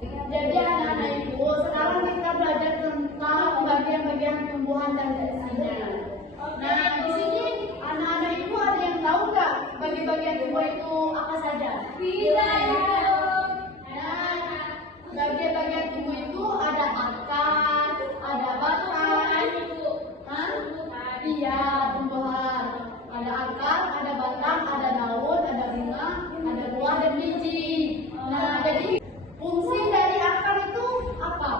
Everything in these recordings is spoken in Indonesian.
Jadi anak-anak ibu, sekarang kita belajar tentang bagian-bagian tumbuhan dan daunnya. Nah, di sini anak-anak ibu ada yang tahu nggak bagian-bagian tumbuh itu apa saja? Tidak. Nah, bagian-bagian tumbuh itu ada akar, ada batang. Iya, tumbuhan. Ada akar, ada batang, ada daun, ada bunga, ada buah dan biji. Nah, jadi fungsi dari akar itu apa?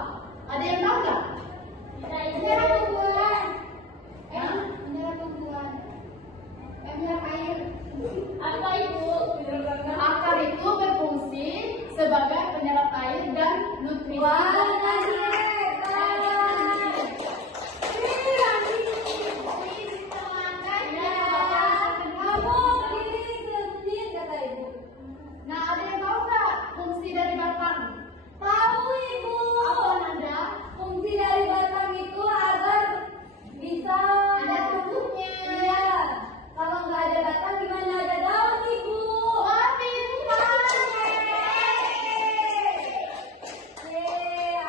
Ada yang tahu nggak? Menyerap tumbuhan. Menyerap tumbuhan. Menyerap air. Apa itu? Akar itu berfungsi sebagai penyerap air dan nutrisi. Nah, ada yang tahu nggak fungsi dari batang? Tahu Ibu. Apa Nanda? Fungsi dari batang itu agar bisa Ada tumbuhnya. Iya. Kalau nggak ada batang gimana ada daun Ibu? Wah, pintar.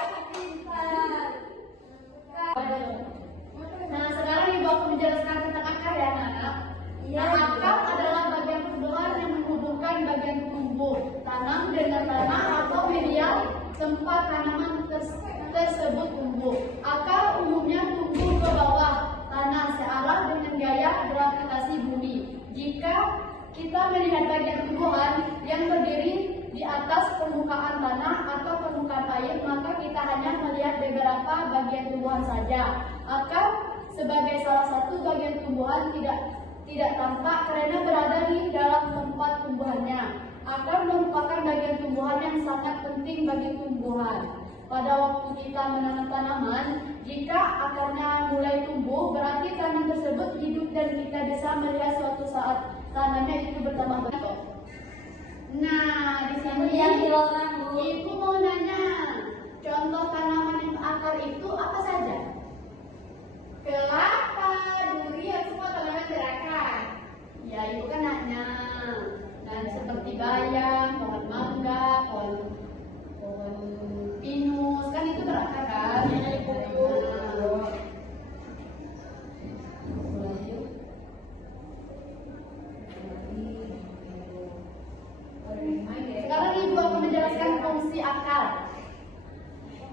Aku pintar. Nah, sekarang ibu aku menjelaskan tentang akar ya, anak-anak. Iya, Nah, Ibu. akar adalah bagian tumbuhan yang menghubungkan bagian tumbuh tanam dengan tanah atau media tempat tanaman tersebut tumbuh. Akar umumnya tumbuh ke bawah tanah searah dengan gaya gravitasi bumi. Jika kita melihat bagian tumbuhan yang berdiri di atas permukaan tanah atau permukaan air, maka kita hanya melihat beberapa bagian tumbuhan saja. Akar sebagai salah satu bagian tumbuhan tidak tampak karena berada di dalam tempat tumbuhannya. Akar merupakan bagian tumbuhan yang sangat penting bagi tumbuhan. Pada waktu kita menanam tanaman, jika akarnya mulai tumbuh, berarti tanaman tersebut hidup dan kita bisa melihat suatu saat tanamnya itu bertambah banyak. Nah, di sini yang dilarang, Bu. ibu mau nanya, contoh tanaman yang akar itu apa saja? Kelapa, durian, semua tanaman berakar. Ya, ibu kan nanya. Dan seperti bayam, pohon mangga, pohon pinus, kan itu berakar kan? Iya, Ibu. Sekarang ibu akan menjelaskan fungsi akar.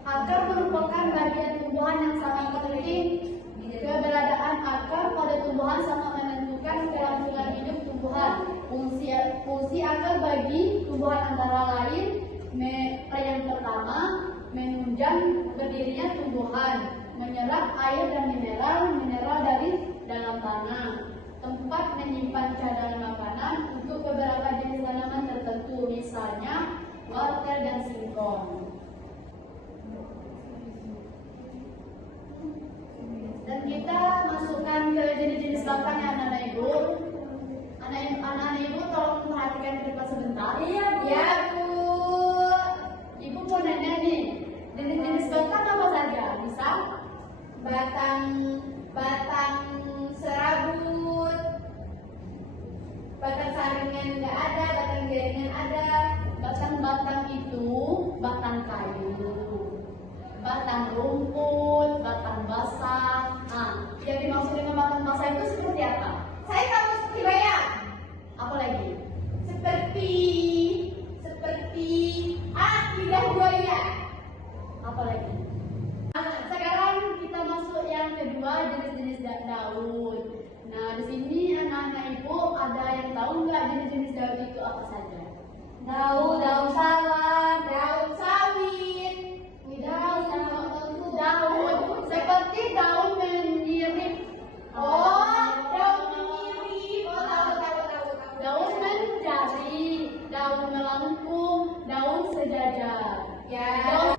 Akar merupakan bagian tumbuhan yang sangat penting. Keberadaan akar pada tumbuhan sangat menentukan kelangsungan hidup tumbuhan. Fungsi akar bagi tumbuhan antara lain yang pertama, menunjang berdirinya tumbuhan, menyerap air dan mineral dari dalam tanah, tempat menyimpan cadangan makanan untuk beberapa jenis tanaman tertentu, misalnya wortel dan singkong. Dan kita masukkan ke jenis-jenis batang ya anak-anak ibu. Anak-anak ibu tolong perhatikan ke depan sebentar. Iya, Bu. Ya, Bu. Ibu mau nanya nih, jenis-jenis batang apa saja? Misal batang serabut, batang saringan nggak ada, batang jaringan ada. batang-batang itu batang kayu, batang rumput, batang basah. Nah, yang dimaksud dengan batang basah itu seperti apa? Saya tahu seperti bayam. Apa lagi? Seperti lidah buaya. Apa lagi? Nah, sekarang kita masuk yang kedua, jenis-jenis daun. Nah, di sini anak-anak ibu ada yang tahu nggak jenis-jenis daun itu apa saja? Daun salam, daun sawit, Daun seperti daun menirip. daun meniri. Tahu. Daun menjari, daun melengkung, daun sejajar. Ya.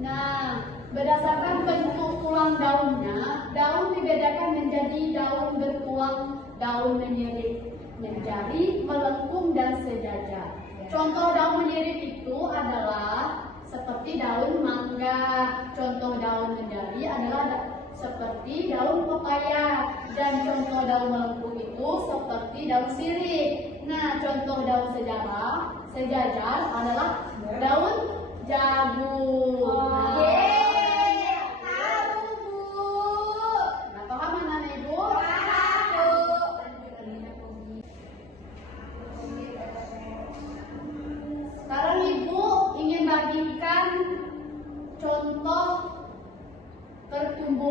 Nah, berdasarkan bentuk tulang daunnya, daun dibedakan menjadi daun bertulang, daun menyirik, menjari, melengkung, dan sejajar. Contoh daun menyirik itu adalah seperti daun mangga. Contoh daun menjari adalah seperti daun pepaya. Dan contoh daun melengkung itu seperti daun sirih. Nah, contoh daun sejajar adalah daun jagung.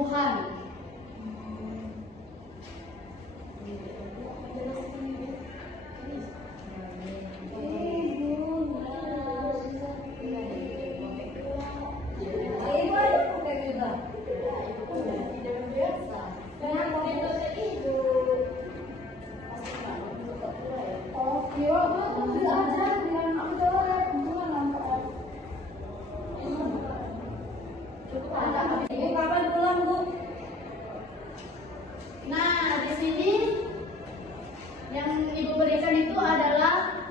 tumbuhan. Kapan pulang, Bu? Nah, di sini yang Ibu berikan itu adalah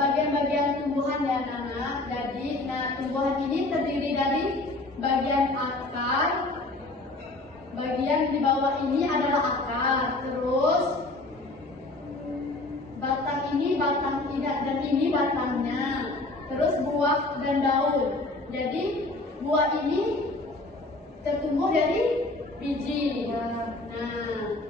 bagian-bagian tumbuhan ya anak-anak. Jadi, tumbuhan ini terdiri dari bagian akar, bagian di bawah ini adalah akar, terus batang ini batang tidak dan ini batangnya, terus buah dan daun. Jadi buah ini tertumbuh dari biji. Nah,